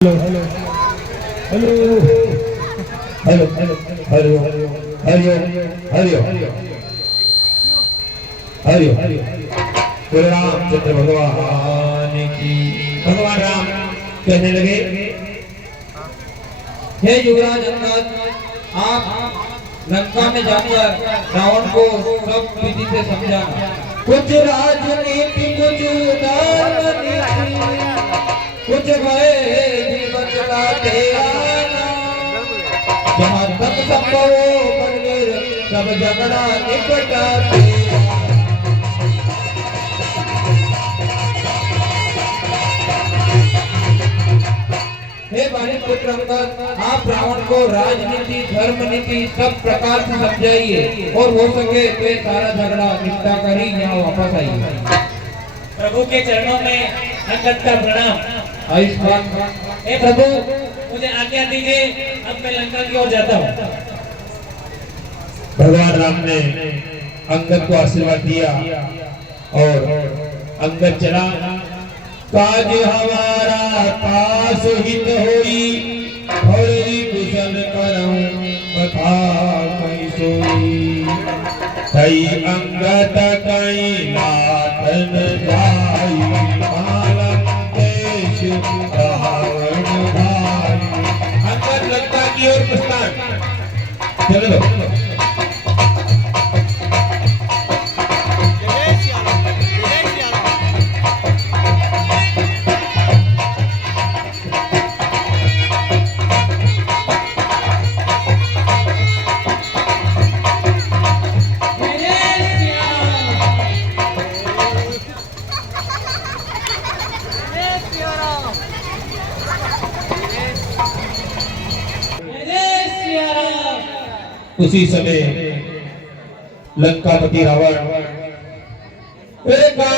Hello hello hello hello hello हरिओ हरिओ हरिओ हरिओ हरिओ बोले रामचंद्र भगवान की। भगवान राम कहने लगे, हे युवराज अंगद, आप लंका में जाकर रावण को सब विधि से समझाना। कुछ राजनीति, कुछ उदार नीति, कुछ भय भी बतलाते आना। जहाँ तक संभव हो बलवीर सब झगड़ा निपटाते। हे पुत्र अंगद, आप रावण को राजनीति, धर्म नीति सब प्रकार से समझाइए और हो सके तो ये सारा झगड़ा निपटा कर ही यहाँ वापस आइए। प्रभु के चरणों में अंगद का प्रणाम। आयुष्मान। हे प्रभु, मुझे आज्ञा दीजिए, अब मैं लंका की ओर जाता हूँ। भगवान राम ने अंगद को आशीर्वाद दिया और अंगद चला। काज हमारा पास हित होई, हरि कुशल करऊं कथा कई सोई। कई अंगद कई नाथन जाई, आलम देश रावण भाई। अंगद लंका की ओर प्रस्थान। चलो उसी समय लंकापति रावण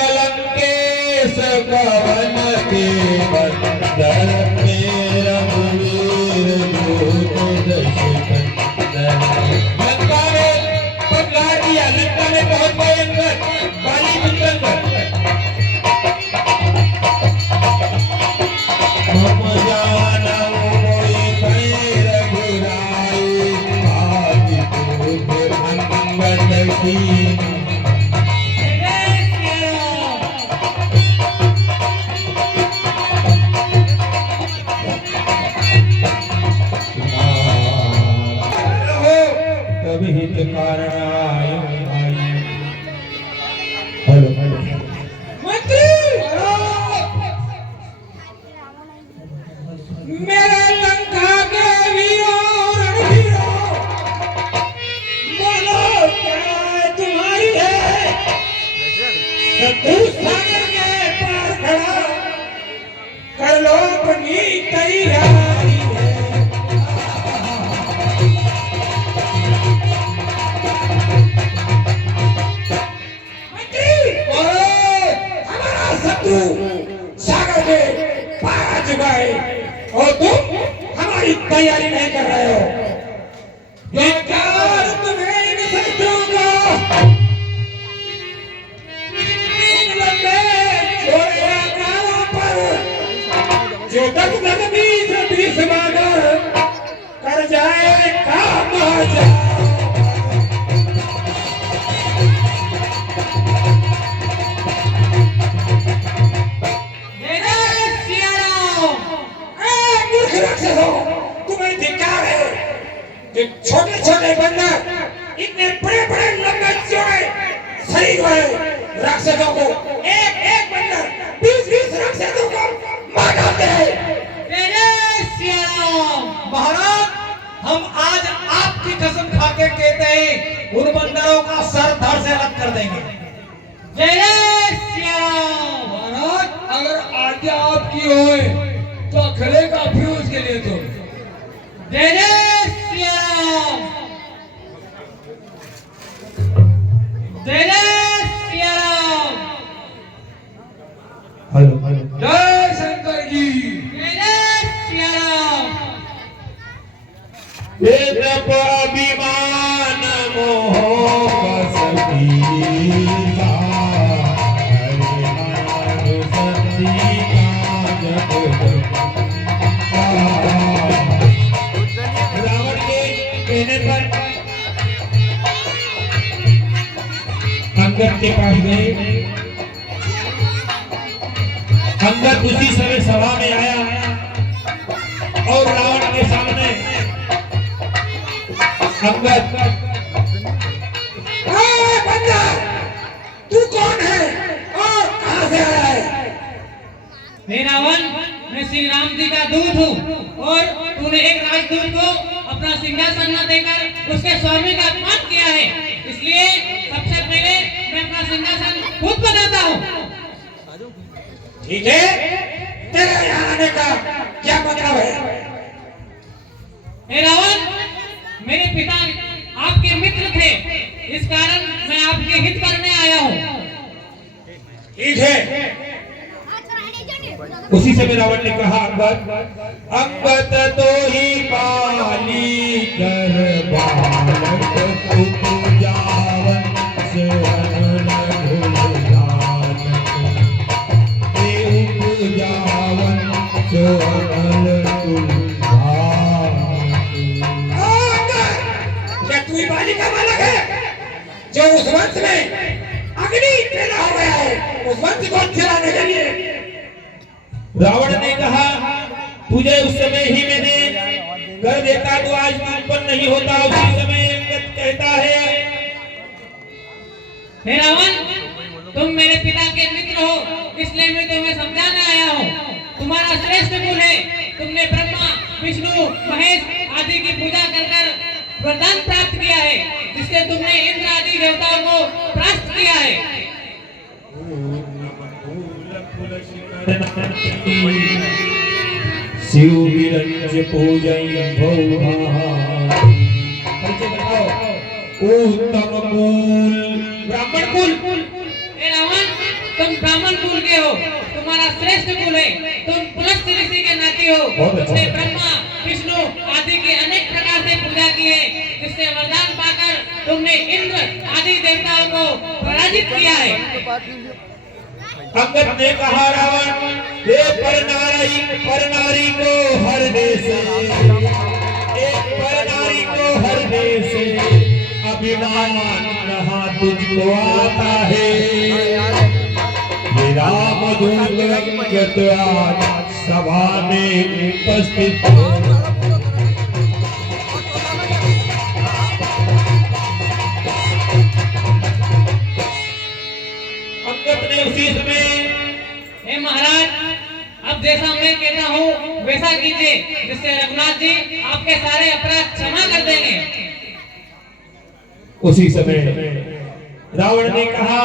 लंकेश कवन के बंदर में रघुवीर दूत दशरथ। लंका में पगला दिया। लंका में बहुत भयंकर बाली पुत्र मेरे लंका के वीरों रणवीरों, बोलो क्या तुम्हारी है? शत्रु सागर के पार खड़ा कर लो अपनी तैयारी है। हमारा शत्रु सागर के पार आ चुका है और तुम हमारी तैयारी नहीं कर रहे हो। बेकार तुम्हें इन शस्त्रों को इन लंबे चौड़े गालों पर जो दग बीस मागर कर जाए काम आ जाए। तुम्हें धिक्कार है कि छोटे छोटे बंदर इतने बड़े बड़े लंबे चौड़े शरीर वाले राक्षसों को एक एक बंदर 20-20 राक्षसों को मार डालते हैं। महाराज, हम आज आपकी कसम खाके कहते हैं, उन बंदरों का सर धड़ से अलग कर देंगे। जय श्री राम। महाराज, अगर आज्ञा आपकी होए तो खड़े का फ्यूज के लिए तो जय श्री राम। जय श्री राम। हेलो हेलो जय शंकर जी। जय श्री राम। अभिमान मोह बसती हरि मन सती का जग बैठ गए। अंगद उसी समय सभा में आया और रावण के सामने अंगद, बंदर, तू कौन है और कहां से आया है? हे रावण, मैं श्री राम जी का दूत हूँ और तूने एक राजदूत को अपना सिंहासन न देकर उसके स्वामी का अपमान किया है, इसलिए सबसे पहले मैं अपना सिंहासन खुद बनाता हूँ। ठीक है, तेरे यहाँ आने का क्या मतलब है? हे रावण, मेरे पिता आपके मित्र थे, इस कारण मैं आपके हित करने आया हूँ। ठीक है। उसी समय रावण ने कहा, अंगद तो ही पाली कर बालक उपजावन से अनल भुलजान उपजावन से अनल भुलजान। क्या तू ही बाली का बालक है जो उस वंश में अग्नि पैदा हो गया है, उस वंश को जलाने के लिए? रावण ने कहा, तुझे उस समय ही मैंने कर देता तो आज तू उत्पन्न नहीं होता। उसी समय अंगद कहता है, हे रावण, तुम मेरे पिता के मित्र हो, इसलिए मैं तुम्हें समझाने आया हूँ। तुम्हारा श्रेष्ठ कुल है, तुमने ब्रह्मा, विष्णु, महेश आदि की पूजा कर वरदान प्राप्त किया है, जिससे तुमने इंद्र आदि देवताओं को परास्त किया है। शिव विरंज पूजय उत्तम कुल ब्राह्मण कुल। हे रावण, तुम ब्राह्मण कुल के हो, तुम्हारा श्रेष्ठ कुल है, तुम पुलस्त्य ऋषि के नाती हो। तुमने ब्रह्मा, विष्णु आदि की अनेक प्रकार से पूजा की है, जिससे वरदान पाकर तुमने इंद्र आदि देवताओं को पराजित किया है। अंगद ने कहा, रावण, हे परनारी को हरने से, एक परनारी को हरने से अभिमान कहाँ तुझको आता है। ये राम दूत अंगद आज सभा में उपस्थित है। उसी समय, हे महाराज, अब जैसा मैं कहता हूँ वैसा कीजिए, जिससे रघुनाथ जी आपके सारे अपराध क्षमा कर देंगे। उसी समय रावण ने कहा,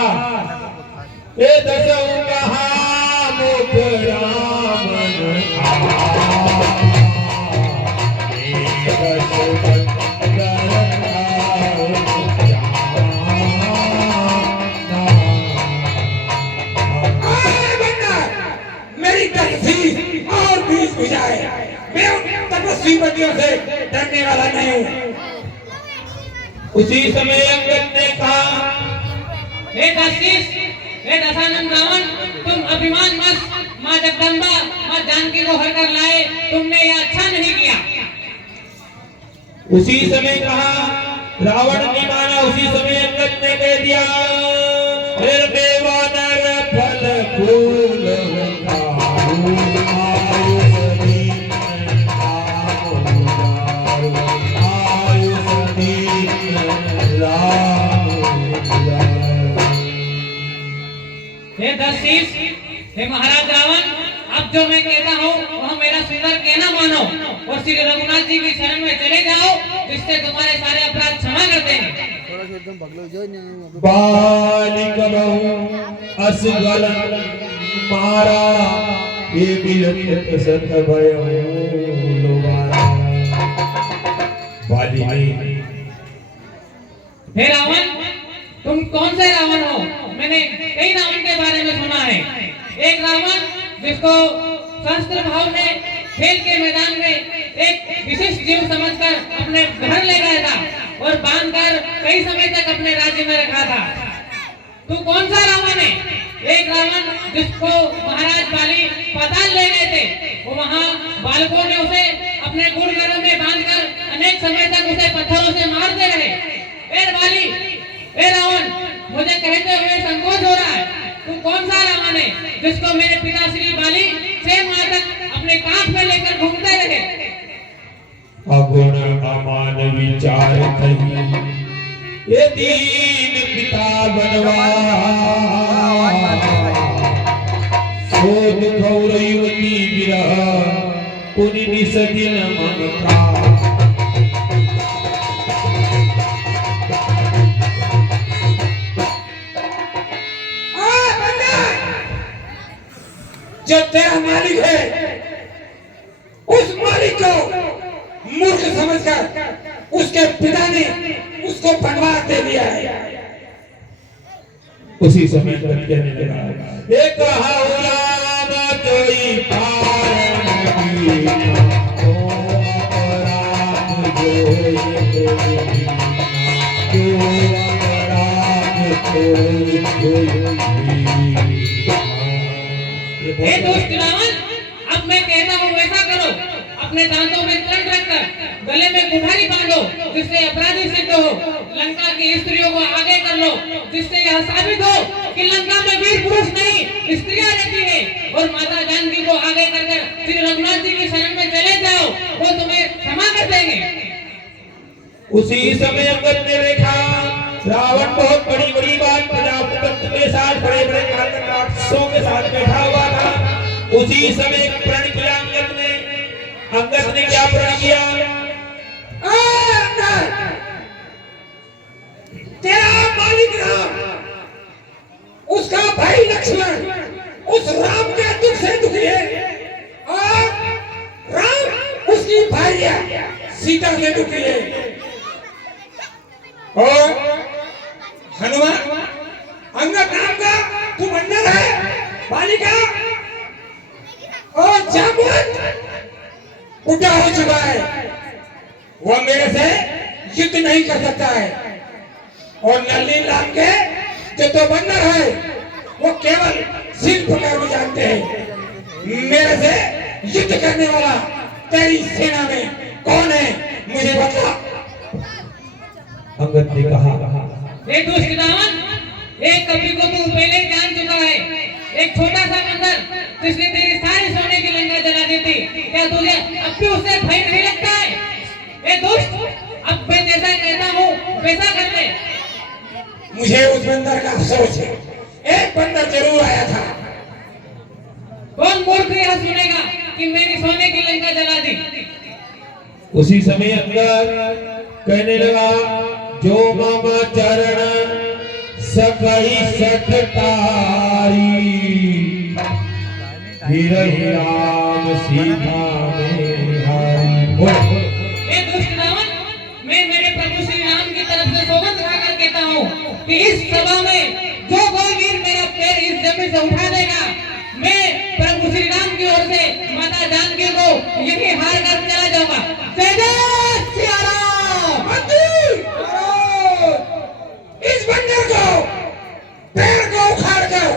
हे दसऊ कहा मुख रामन और बीच बुझाए। मैं उन तपस्वी बंदियों से डरने वाला नहीं हूँ। उसी समय अंगद ने कहा, हे दशरथ, हे दशानन रावण, तुम अभिमान मत, माँ जगदम्बा, माँ जानकी को हर कर लाए, तुमने यह अच्छा नहीं किया। उसी समय कहा, रावण ने माना। उसी समय अंगद ने कह दिया, फिर बेवानर फल फूल हे दशरथ, हे महाराज रावण, अब जो मैं कहता हूँ वह मेरा सुंदर कहना मानो और श्री रघुनाथ जी की शरण में चले जाओ, जिससे तुम्हारे सारे अपराध क्षमा कर देंगे। बालिक असगल मारा ये बिरत सत भयो लोबारा। बाली हे रावण, तुम कौन से रावण हो? मैंने कई रावण के बारे में सुना है। एक रावण जिसको शस्त्र भाव ने खेल के मैदान में एक विशिष्ट जीव समझकर अपने घर ले गया था और बांधकर कई समय तक अपने राज्य में रखा था। तू कौन सा रावण है? एक रावण जिसको महाराज बाली पाताल ले गए थे, वो वहाँ बालकों ने उसे अपने गुड़घरों में बांधकर अनेक समय तक उसे पत्थरों से मारते रहे। ए बाली, ए रावण, मुझे कहते हुए संकोच जिसको मेरे पिता श्री बाली 6 माह तक अपने कांध में लेकर घूमते रहे। अगुण अमान विचार कही ये दीन पिता बनवा शोध गौर युवती विरह पुनि निसदिन मन प्रा जो तेरा मालिक है उस मालिक को मूर्ख समझकर उसके पिता ने उसको बनवास दे दिया है। उसी समय कहने लगा एक राम कोई पार नहीं ओ अपराध हे दोस्त रावण, अब मैं कहता हूँ वैसा करो। अपने दांतों में करंट रखकर गले में कुठारी बांधो जिससे अपराधी सिद्ध हो। लंका की स्त्रियों को आगे कर लो जिससे यह साबित हो कि लंका में वीर पुरुष नहीं स्त्रियां रहती है। और माता जानकी को आगे कर श्री रघुनाथ जी की शरण में चले जाओ, वो तुम्हें क्षमा कर देंगे। उसी समय अंगद ने देखा रावण बहुत बड़ी बड़ी बात प्रजापति के साथ बड़े बड़े राक्षसों के साथ बैठा हुआ था। उसी समय प्रण किया अंगद ने क्या प्रण किया? तेरा मालिक राम, उसका भाई लक्ष्मण उस राम के दुख से दुखी है और राम उसकी भार्या सीता से दुखी है। और हनुमान अंगद नाम का तू बंदर है बालिका और जामुन बुढ़ा हो चुका है, वह मेरे से युद्ध नहीं कर सकता है। और नलिनी राम के जो तो बंदर है वो केवल शिल्प कर्म जानते हैं। मेरे से युद्ध करने वाला तेरी सेना में कौन है मुझे बता। अंगद ने कहा हे दुष्ट रावण, एक कपी को तू पहले ही जान चुका है। एक छोटा सा बंदर जिसने तेरी सारी सोने की लंका जला दी थी, क्या तुझे अब भी उससे भय नहीं लगता है? हे दुष्ट, अब मैं जैसा कहता हूँ वैसा कर ले। मुझे उस बंदर का अफसोस है। एक बंदर जरूर आया था। कौन मूर्ख यह सुनेगा कि मेरी सोने की लंका जला दी? उसी समय अंगद कहने लगा जो मम चरण सकई सततारी हिरहि राम सीता में हारी। हे दुष्ट रावण, मैं मेरे प्रभु श्री राम की तरफ से सौगंध खाकर कहता हूँ कि इस सभा में जो कोई वीर मेरा पैर इस जमीन से उठा देगा, मैं प्रभु श्री राम की ओर से माता जानकी को यही हार कर चला जाऊंगा। जय जय सिया राम। इस बंदर को पैर को उखाड़ कर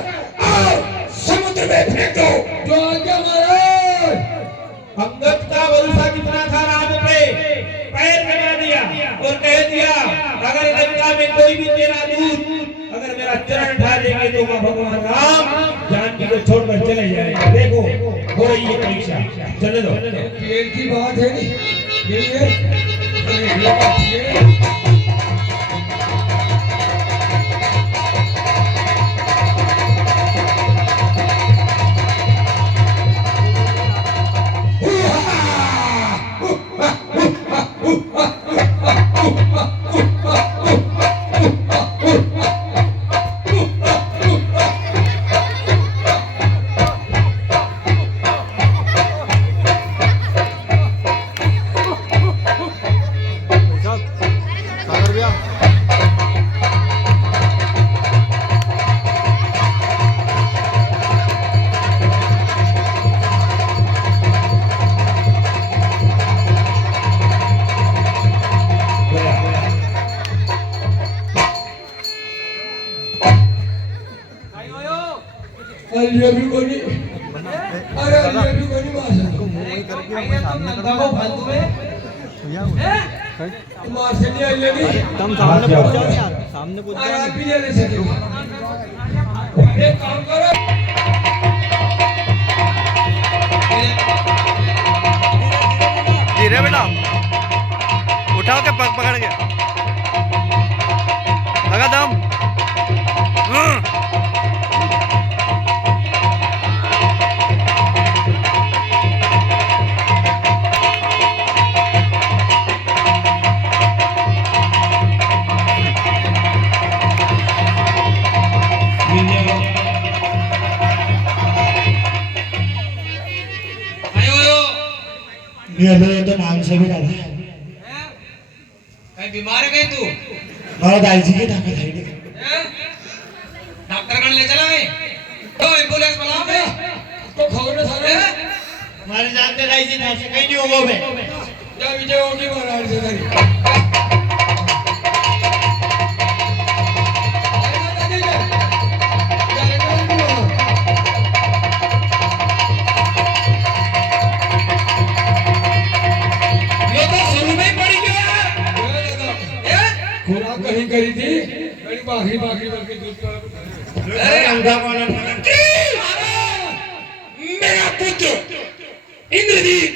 और समुद्र में फेंक दो। जो आज्ञा महाराज। अंगद का भरोसा कितना था राम पे, पैर लगा दिया और कह दिया अगर लंका में कोई भी तेरा दूत अगर मेरा चरण उठा लेंगे तो मैं भगवान राम जानकी को छोड़कर चले जाएंगे। देखो हो रही है परीक्षा, चले दो। पेड़ की बात है नहीं ये everybody अरे everybody मार से तुम सामने पहुंच जाओ यार, सामने पहुंच जाओ। आप भी ले सकते हो। एक काम करो धीरे बेटा उठाओ के पकड़ के लगा दम तो नाम से भी डाला कहीं बीमार है कहीं तू मारा दालची की ताकत है डॉक्टर कन ले चला है तो एम्बुलेंस बुलाओ बे तो खबर ना सारे हमारे जानते राई जी था कहीं नहीं होगा बे क्या विजय होगी महाराज से धरी कहीं करी थी बड़ी बाखरी बाखरी बाखरी दूध मेरा पुत्र इंद्रजीत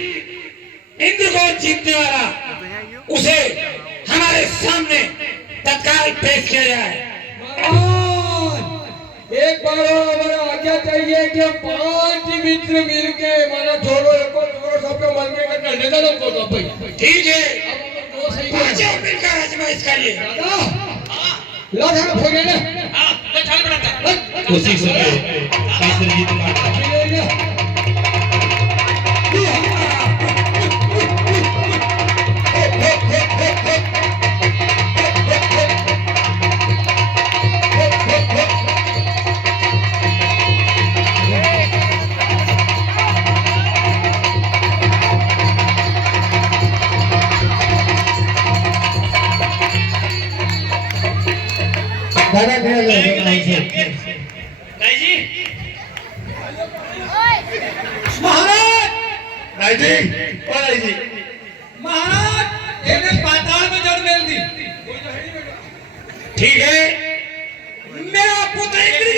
इंद्र को जीतने वाला उसे हमारे सामने तत्काल पेश किया जाए। एक बार हमारा आज्ञा चाहिए कि 5 मित्र मिलके माना छोड़ो सबका मन के करने का तो भाई ठीक है पांचों मिलकर आजमाइश करिए लाधा फोड़े ना हां तो चल बेटा कोशिश करो इंद्रजीत का दादा खेल ले राई जी महाराज राई जी ओ राई जी महाराज इन्हें पाताल में जड़ मिल दी ठीक है मेरा पुत्र इंद्र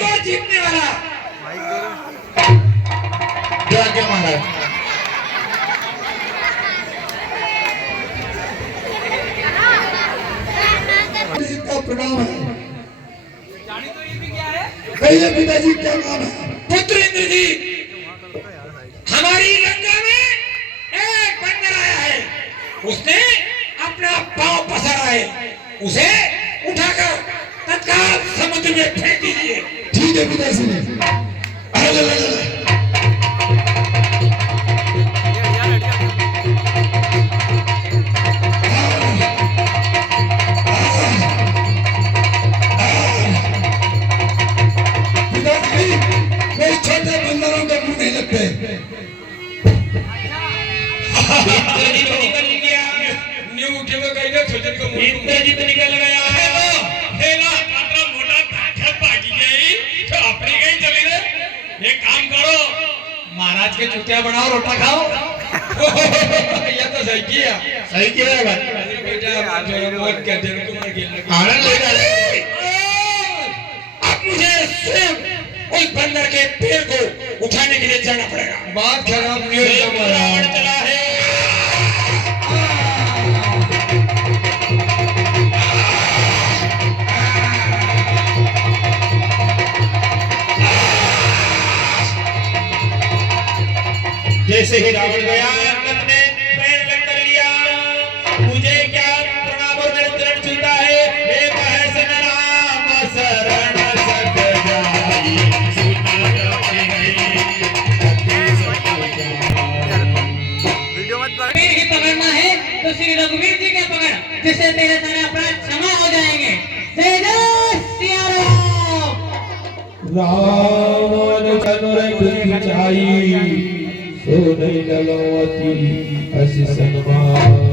को जीतने वाला क्या क्या महाराज का प्रणाम है कहिए पिताजी क्या नाम है पुत्र इंद्रजीत हमारी गंगा में एक बंदर आया है उसने अपना पांव पसारा है उसे उठाकर तत्काल समुद्र में फेंक दीजिए ठीक है पिताजी छोटे बंदरों के मुंह नहीं लगते इंद्रजीत निकल गया न्यू उठे में कहीं ना छोटे को इंद्रजीत निकल गया हेला मात्रा मोटा ताकत बाकी गई तो अपनी गई चली रे एक काम करो महाराज के चुटिया बनाओ रोटा खाओ ये तो सही किया है बात बेटा जो बहुत कहते हैं तुम्हारे खेलने आनंद ले जा अब मुझे स्वयं उस बंदर के पैर को उठाने के लिए जाना पड़ेगा बात खराब नहीं हो रावण चला है जैसे ही रावण गया अपने पैर अलग कर लिया मुझे क्या प्रणाम और मेरे चरण छूता है हे महेश राम शरण सद जाई वीडियो मत पकड़ रघुवीर की पकड़ना है तो श्री रघुवीर जी के पकड़ जिससे तेरे सारे अपराध क्षमा हो जाएंगे जय जय सिया राम रावण चनुर खिंचाई सो नहीं डलोती अस सन्मान